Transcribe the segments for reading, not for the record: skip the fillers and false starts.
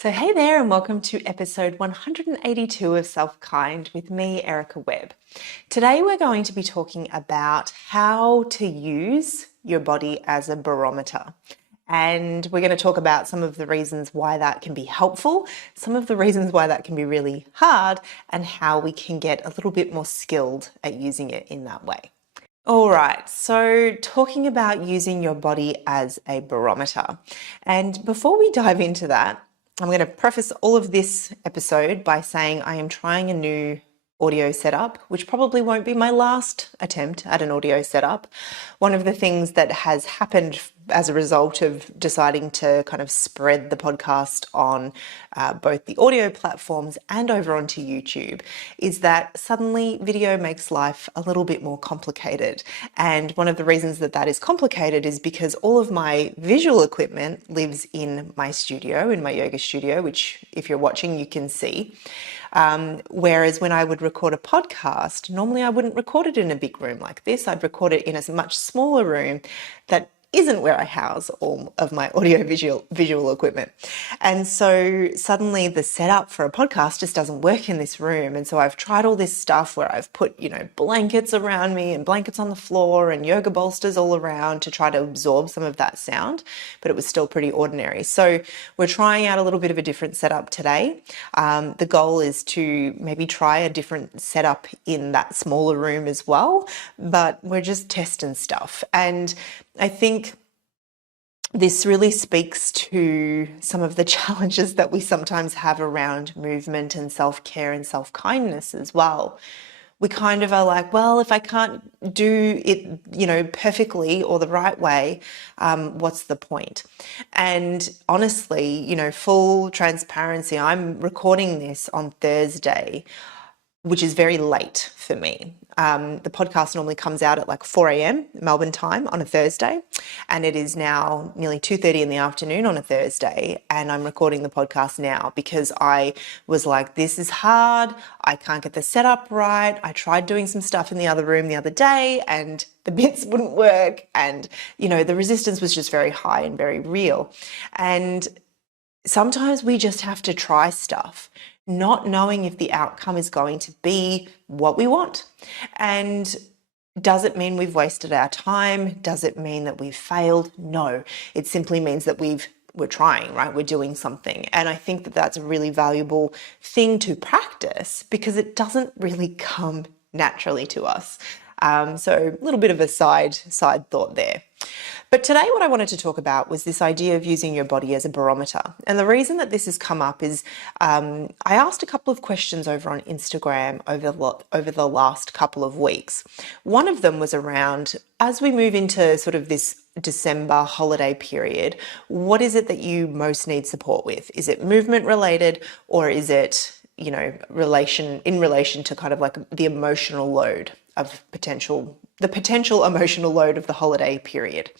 So, hey there, and welcome to episode 182 of SelfKind with me, Erica Webb. Today, we're going to be talking about how to use your body as a barometer. And we're going to talk about some of the reasons why that can be helpful, some of the reasons why that can be really hard, and how we can get a little bit more skilled at using it in that way. All right, so talking about using your body as a barometer. And before we dive into that, I'm going to preface all of this episode by saying I am trying a new audio setup, which probably won't be my last attempt at an audio setup. One of the things that has happened as a result of deciding to kind of spread the podcast on both the audio platforms and over onto YouTube is that suddenly video makes life a little bit more complicated. And one of the reasons that that is complicated is because all of my visual equipment lives in my studio, in my yoga studio, which if you're watching, you can see. Whereas when I would record a podcast, normally I wouldn't record it in a big room like this. I'd record it in a much smaller room that isn't where I house all of my audio visual equipment. And so suddenly the setup for a podcast just doesn't work in this room. And so I've tried all this stuff where I've put, blankets around me and blankets on the floor and yoga bolsters all around to try to absorb some of that sound, but it was still pretty ordinary. So we're trying out a little bit of a different setup today. The goal is to maybe try a different setup in that smaller room as well, but we're just testing stuff. And I think this really speaks to some of the challenges that we sometimes have around movement and self-care and self-kindness as well. We kind of are like, well, if I can't do it, perfectly or the right way, what's the point? And honestly, full transparency, I'm recording this on Thursday, which is very late for me. The podcast normally comes out at like 4 a.m. Melbourne time on a Thursday, and it is now nearly 2:30 in the afternoon on a Thursday, and I'm recording the podcast now because I was like, this is hard, I can't get the setup right. I tried doing some stuff in the other room the other day and the bits wouldn't work, and the resistance was just very high and very real. And sometimes we just have to try stuff, not knowing if the outcome is going to be what we want. And does it mean we've wasted our time? Does it mean that we've failed? No, it simply means that we're trying, right? We're doing something. And I think that that's a really valuable thing to practice because it doesn't really come naturally to us. So a little bit of a side thought there. But today what I wanted to talk about was this idea of using your body as a barometer. And the reason that this has come up is I asked a couple of questions over on Instagram over the last couple of weeks. One of them was around, as we move into sort of this December holiday period, what is it that you most need support with? Is it movement related, or is it in relation to kind of like the emotional load of the potential emotional load of the holiday period?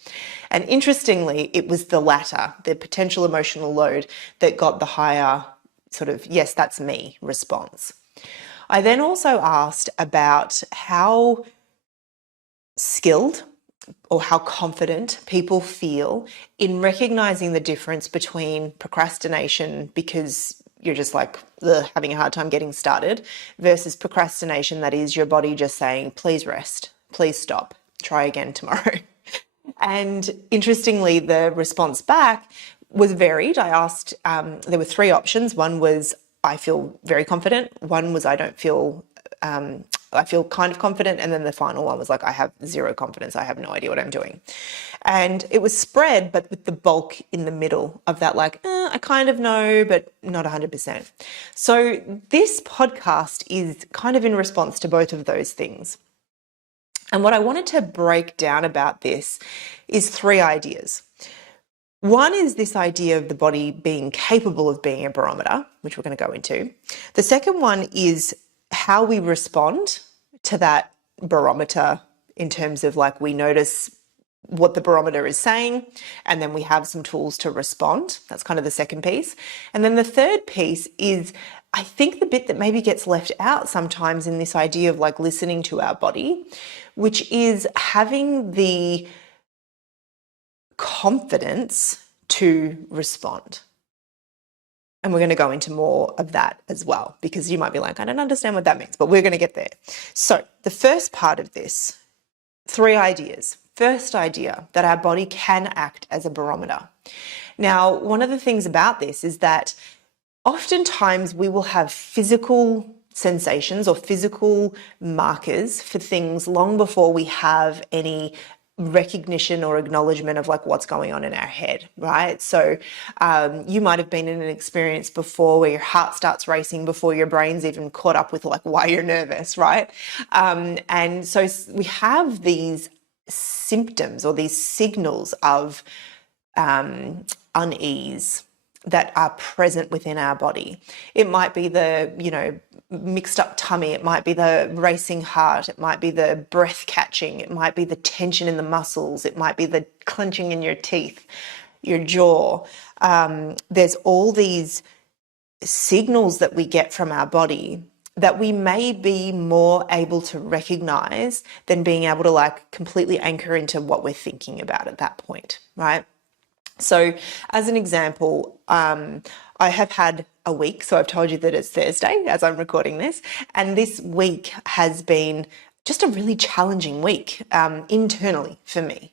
And interestingly, it was the latter, the potential emotional load, that got the higher sort of, yes, that's me response. I then also asked about how skilled or how confident people feel in recognizing the difference between procrastination because you're just like having a hard time getting started, versus procrastination that is your body just saying, please rest, please stop, try again tomorrow. And interestingly, the response back was varied. I asked, there were three options. One was, I feel very confident. One was, I don't feel, I feel kind of confident. And then the final one was like, I have zero confidence. I have no idea what I'm doing. And it was spread, but with the bulk in the middle of that, like, I kind of know, but not 100%. So this podcast is kind of in response to both of those things. And what I wanted to break down about this is three ideas. One is this idea of the body being capable of being a barometer, which we're going to go into. The second one is how we respond to that barometer in terms of like we notice what the barometer is saying, and then we have some tools to respond. That's kind of the second piece. And then the third piece is, I think, the bit that maybe gets left out sometimes in this idea of like listening to our body, which is having the confidence to respond. And we're going to go into more of that as well, because you might be like, I don't understand what that means, but we're going to get there. So the first part of this, 3 ideas. First idea, that our body can act as a barometer. Now, one of the things about this is that oftentimes we will have physical sensations or physical markers for things long before we have any recognition or acknowledgement of like what's going on in our head, right? So you might have been in an experience before where your heart starts racing before your brain's even caught up with like why you're nervous, right? And so we have these symptoms or these signals of unease that are present within our body. It might be the, mixed up tummy. It might be the racing heart. It might be the breath catching. It might be the tension in the muscles. It might be the clenching in your teeth, your jaw. There's all these signals that we get from our body that we may be more able to recognize than being able to like completely anchor into what we're thinking about at that point, right? So as an example, I have had a week, so I've told you that it's Thursday as I'm recording this, and this week has been just a really challenging week internally for me.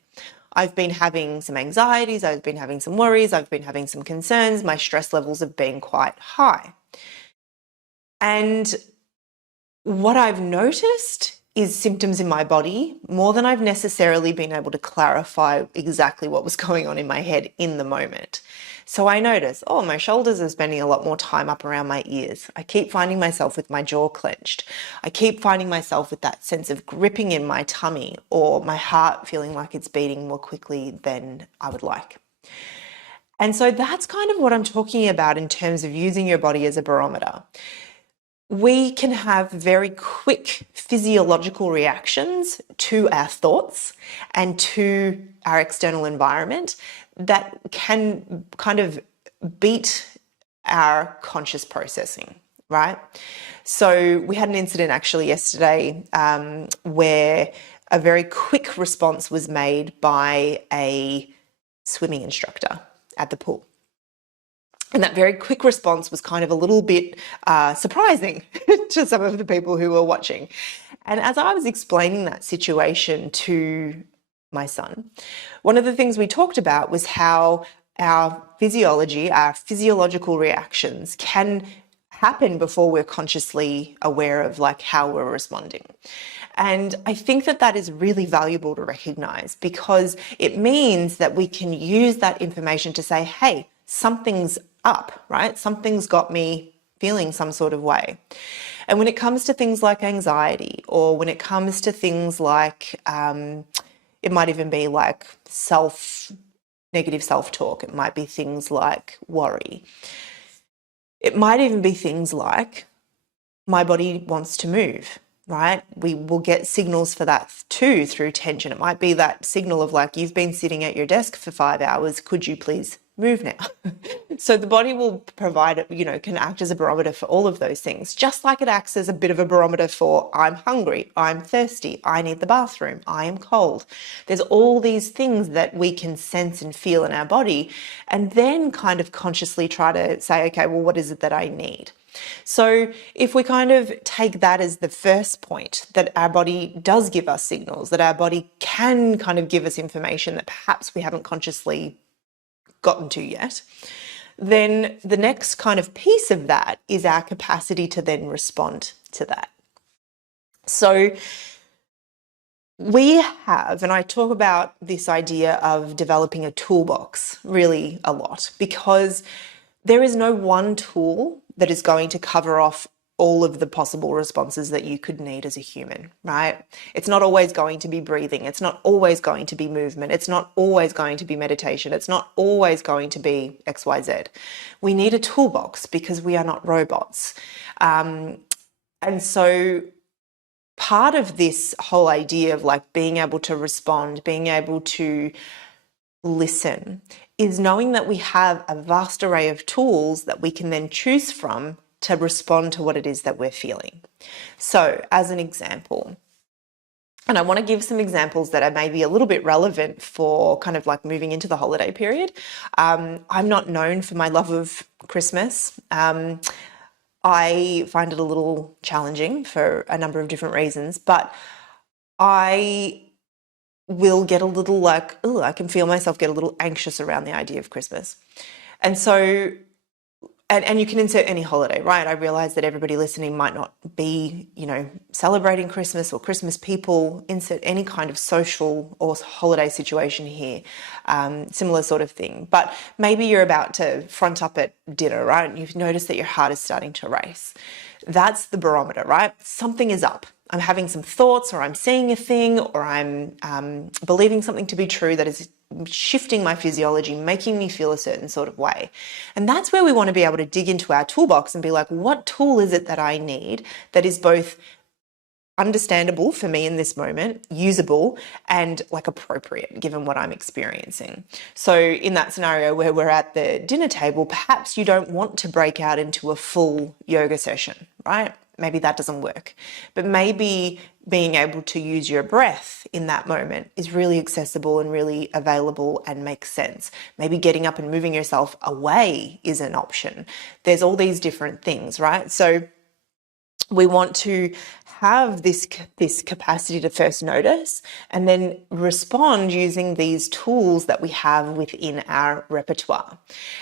I've been having some anxieties, I've been having some worries, I've been having some concerns, my stress levels have been quite high. And what I've noticed is symptoms in my body more than I've necessarily been able to clarify exactly what was going on in my head in the moment. So I notice, my shoulders are spending a lot more time up around my ears. I keep finding myself with my jaw clenched. I keep finding myself with that sense of gripping in my tummy, or my heart feeling like it's beating more quickly than I would like. And so that's kind of what I'm talking about in terms of using your body as a barometer. We can have very quick physiological reactions to our thoughts and to our external environment that can kind of beat our conscious processing, right? So we had an incident actually yesterday where a very quick response was made by a swimming instructor at the pool. And that very quick response was kind of a little bit surprising to some of the people who were watching. And as I was explaining that situation to my son, one of the things we talked about was how our physiology, our physiological reactions can happen before we're consciously aware of like how we're responding. And I think that that is really valuable to recognize, because it means that we can use that information to say, hey, something's up, right? Something's got me feeling some sort of way. And when it comes to things like anxiety, or when it comes to things like, it might even be like negative self-talk. It might be things like worry. It might even be things like my body wants to move, right? We will get signals for that too through tension. It might be that signal of like, you've been sitting at your desk for 5 hours. Could you please move now? So the body will provide, can act as a barometer for all of those things, just like it acts as a bit of a barometer for I'm hungry, I'm thirsty, I need the bathroom, I am cold. There's all these things that we can sense and feel in our body, and then kind of consciously try to say, okay, well, what is it that I need? So if we kind of take that as the first point, that our body does give us signals, that our body can kind of give us information that perhaps we haven't consciously gotten to yet, then the next kind of piece of that is our capacity to then respond to that. So we have, and I talk about this idea of developing a toolbox really a lot, because there is no one tool that is going to cover off all of the possible responses that you could need as a human, right? It's not always going to be breathing. It's not always going to be movement. It's not always going to be meditation. It's not always going to be XYZ. We need a toolbox because we are not robots. And so part of this whole idea of like being able to respond, being able to listen, is knowing that we have a vast array of tools that we can then choose from to respond to what it is that we're feeling. So as an example, And I want to give some examples that are maybe a little bit relevant for kind of like moving into the holiday period. I'm not known for my love of Christmas. I find it a little challenging for a number of different reasons, but I will get a little like, oh, I can feel myself get a little anxious around the idea of Christmas. And so, and you can insert any holiday, right? I realize that everybody listening might not be, celebrating Christmas or Christmas people. Insert any kind of social or holiday situation here, similar sort of thing. But maybe you're about to front up at dinner, right? And you've noticed that your heart is starting to race. That's the barometer, right? Something is up. I'm having some thoughts, or I'm seeing a thing, or I'm believing something to be true that is shifting my physiology, making me feel a certain sort of way. And that's where we want to be able to dig into our toolbox and be like, what tool is it that I need that is both understandable for me in this moment, usable, and like appropriate given what I'm experiencing. So in that scenario where we're at the dinner table, perhaps you don't want to break out into a full yoga session, right? Maybe that doesn't work. But maybe being able to use your breath in that moment is really accessible and really available and makes sense. Maybe getting up and moving yourself away is an option. There's all these different things, right? So we want to have this capacity to first notice and then respond using these tools that we have within our repertoire.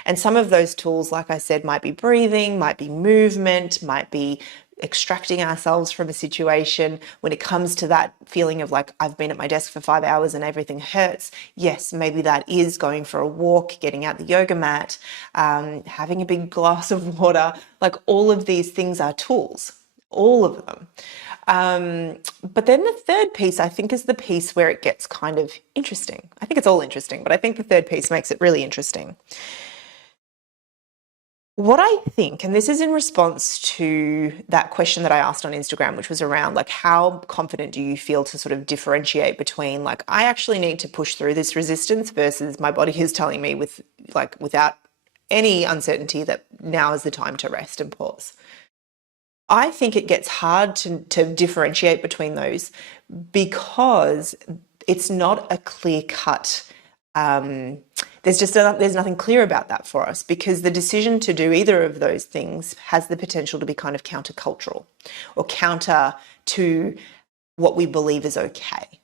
And some of those tools, like I said, might be breathing, might be movement, might be extracting ourselves from a situation. When it comes to that feeling of like, I've been at my desk for 5 hours and everything hurts, yes, maybe that is going for a walk, getting out the yoga mat, having a big glass of water. Like all of these things are tools, all of them. But then the third piece, I think, is the piece where it gets kind of interesting. I think it's all interesting, but I think the third piece makes it really interesting. What I think, and this is in response to that question that I asked on Instagram, which was around like, how confident do you feel to sort of differentiate between like, I actually need to push through this resistance versus my body is telling me without any uncertainty that now is the time to rest and pause. I think it gets hard to differentiate between those because it's not a clear cut. There's nothing clear about that for us, because the decision to do either of those things has the potential to be kind of countercultural or counter to what we believe is okay.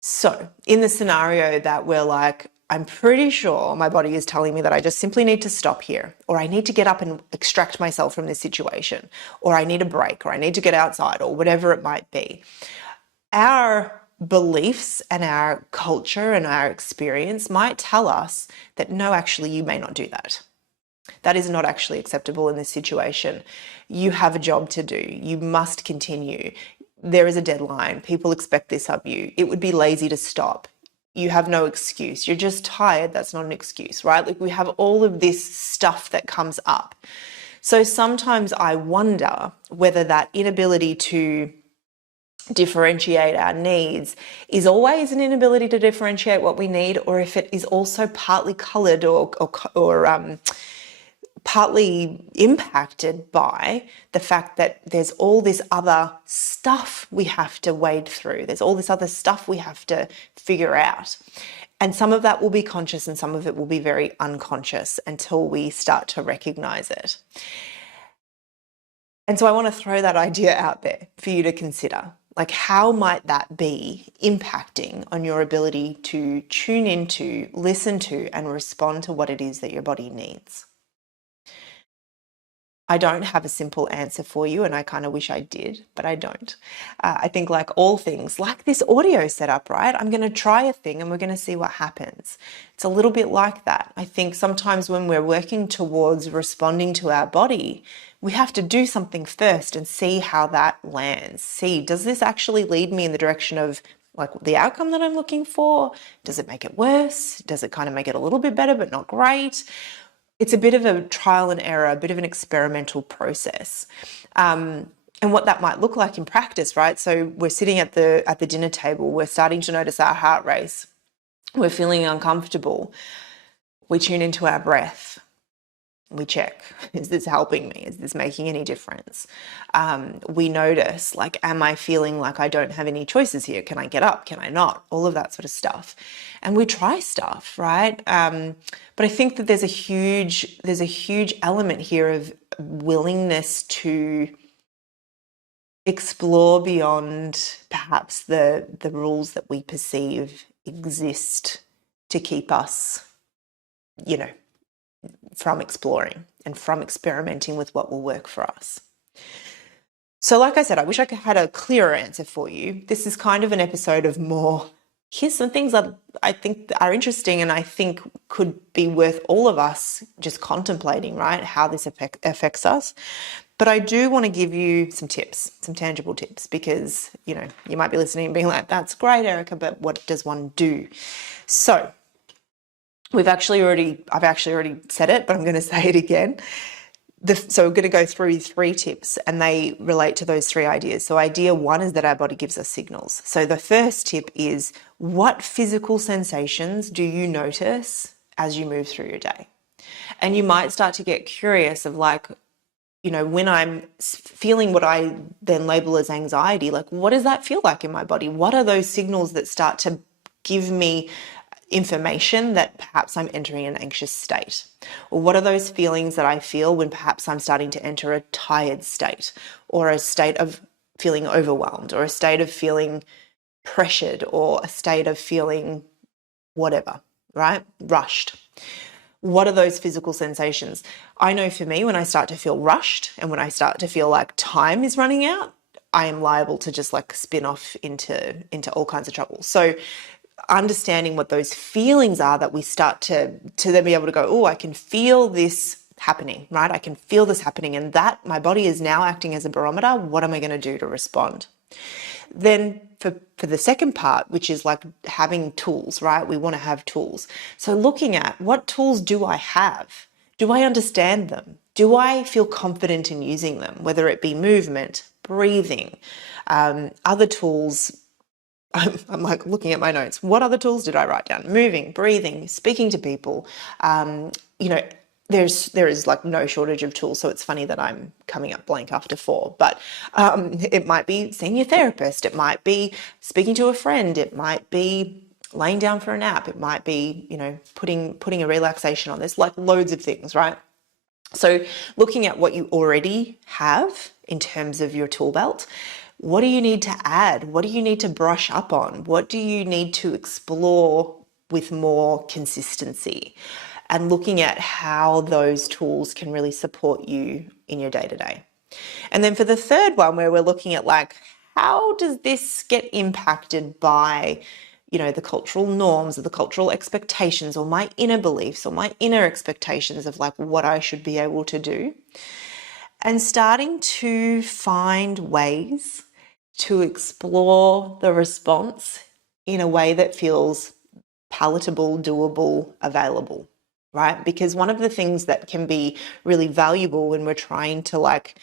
So in the scenario that we're like, I'm pretty sure my body is telling me that I just simply need to stop here, or I need to get up and extract myself from this situation, or I need a break, or I need to get outside, or whatever it might be. Our beliefs and our culture and our experience might tell us that no, actually, you may not do that. That is not actually acceptable in this situation. You have a job to do. You must continue. There is a deadline. People expect this of you. It would be lazy to stop. You have no excuse. You're just tired. That's not an excuse, right? Like, we have all of this stuff that comes up. So sometimes I wonder whether that inability to differentiate our needs is always an inability to differentiate what we need, or if it is also partly coloured or partly impacted by the fact that there's all this other stuff we have to wade through. There's all this other stuff we have to figure out. And some of that will be conscious and some of it will be very unconscious until we start to recognize it. And so I want to throw that idea out there for you to consider. Like, how might that be impacting on your ability to tune into, listen to, and respond to what it is that your body needs? I don't have a simple answer for you, and I kind of wish I did, but I don't. I think, like all things, like this audio setup, right? I'm going to try a thing and we're going to see what happens. It's a little bit like that. I think sometimes when we're working towards responding to our body, we have to do something first and see how that lands. See, does this actually lead me in the direction of like the outcome that I'm looking for? Does it make it worse? Does it kind of make it a little bit better, but not great? It's a bit of a trial and error, a bit of an experimental process. And what that might look like in practice, right? So we're sitting at the dinner table, we're starting to notice our heart race, we're feeling uncomfortable. We tune into our breath. We check, is this helping me? Is this making any difference? We notice, like, am I feeling like I don't have any choices here? Can I get up? Can I not? All of that sort of stuff. And we try stuff, right? But I think that there's a huge element here of willingness to explore beyond perhaps the rules that we perceive exist to keep us, from exploring and from experimenting with what will work for us. So like I said, I wish I had a clearer answer for you. This is kind of an episode of more, here's some things that I think are interesting and I think could be worth all of us just contemplating, right? How this affects us. But I do want to give you some tips, some tangible tips, because, you might be listening and being like, that's great, Erica, but what does one do? So I've actually already said it, but I'm going to say it again. So we're going to go through 3 tips and they relate to those 3 ideas. So idea 1 is that our body gives us signals. So the first tip is, what physical sensations do you notice as you move through your day? And you might start to get curious of like, when I'm feeling what I then label as anxiety, like what does that feel like in my body? What are those signals that start to give me information that perhaps I'm entering an anxious state? Or what are those feelings that I feel when perhaps I'm starting to enter a tired state, or a state of feeling overwhelmed, or a state of feeling pressured, or a state of feeling whatever, right? Rushed. What are those physical sensations? I know for me, when I start to feel rushed and when I start to feel like time is running out, I am liable to just like spin off into all kinds of trouble. So understanding what those feelings are, that we start to then be able to go, oh, I can feel this happening, right? I can feel this happening, and that my body is now acting as a barometer. What am I going to do to respond? Then for the second part, which is like having tools, right? We want to have tools. So looking at, what tools do I have? Do I understand them? Do I feel confident in using them? Whether it be movement, breathing, other tools. I'm like looking at my notes. What other tools did I write down? Moving, breathing, speaking to people. There is like no shortage of tools. So it's funny that I'm coming up blank after 4, but it might be seeing your therapist. It might be speaking to a friend. It might be laying down for a nap. It might be, putting a relaxation on. There's like loads of things, right? So looking at what you already have in terms of your tool belt. What do you need to add? What do you need to brush up on? What do you need to explore with more consistency? And looking at how those tools can really support you in your day-to-day. And then for the third one, where we're looking at like, how does this get impacted by, the cultural norms or the cultural expectations, or my inner beliefs or my inner expectations of like what I should be able to do? And starting to find ways to explore the response in a way that feels palatable, doable, available, right? Because one of the things that can be really valuable when we're trying to like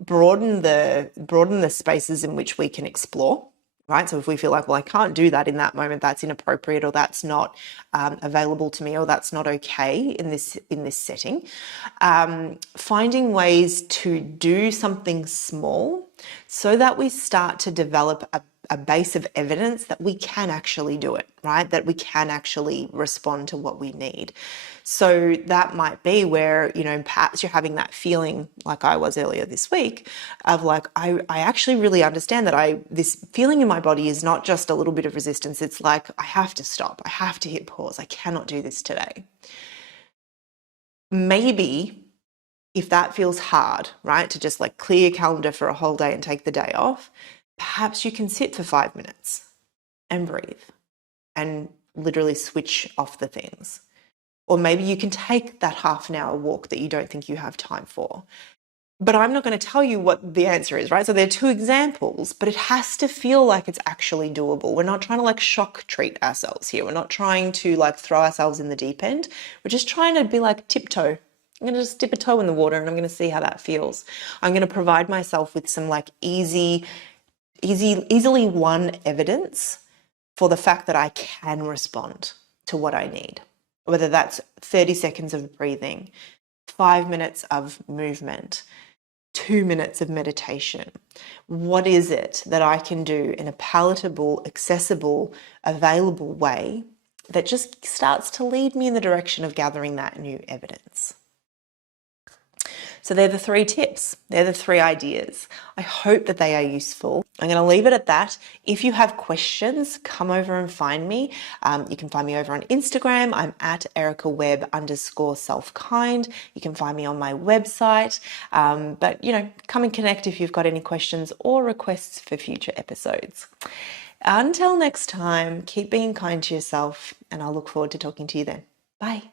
broaden the spaces in which we can explore, right? So if we feel like, well, I can't do that in that moment, that's inappropriate, or that's not available to me, or that's not okay in this setting, finding ways to do something small so that we start to develop a base of evidence that we can actually do it, right? That we can actually respond to what we need. So that might be where, perhaps you're having that feeling like I was earlier this week of like, I actually really understand that this feeling in my body is not just a little bit of resistance. It's like, I have to stop. I have to hit pause. I cannot do this today. Maybe if that feels hard, right, to just like clear your calendar for a whole day and take the day off, perhaps you can sit for 5 minutes and breathe and literally switch off the things. Or maybe you can take that half an hour walk that you don't think you have time for. But I'm not going to tell you what the answer is, right? So there are 2 examples, but it has to feel like it's actually doable. We're not trying to like shock treat ourselves here. We're not trying to like throw ourselves in the deep end. We're just trying to be like tiptoe. I'm going to just dip a toe in the water and I'm going to see how that feels. I'm going to provide myself with some like easily won evidence for the fact that I can respond to what I need. whether that's 30 seconds of breathing, 5 minutes of movement, 2 minutes of meditation. What is it that I can do in a palatable, accessible, available way that just starts to lead me in the direction of gathering that new evidence? So they're the 3 tips. They're the 3 ideas. I hope that they are useful. I'm going to leave it at that. If you have questions, come over and find me. You can find me over on Instagram. I'm at Erica Webb _SelfKind. You can find me on my website. But, come and connect if you've got any questions or requests for future episodes. Until next time, keep being kind to yourself, and I'll look forward to talking to you then. Bye.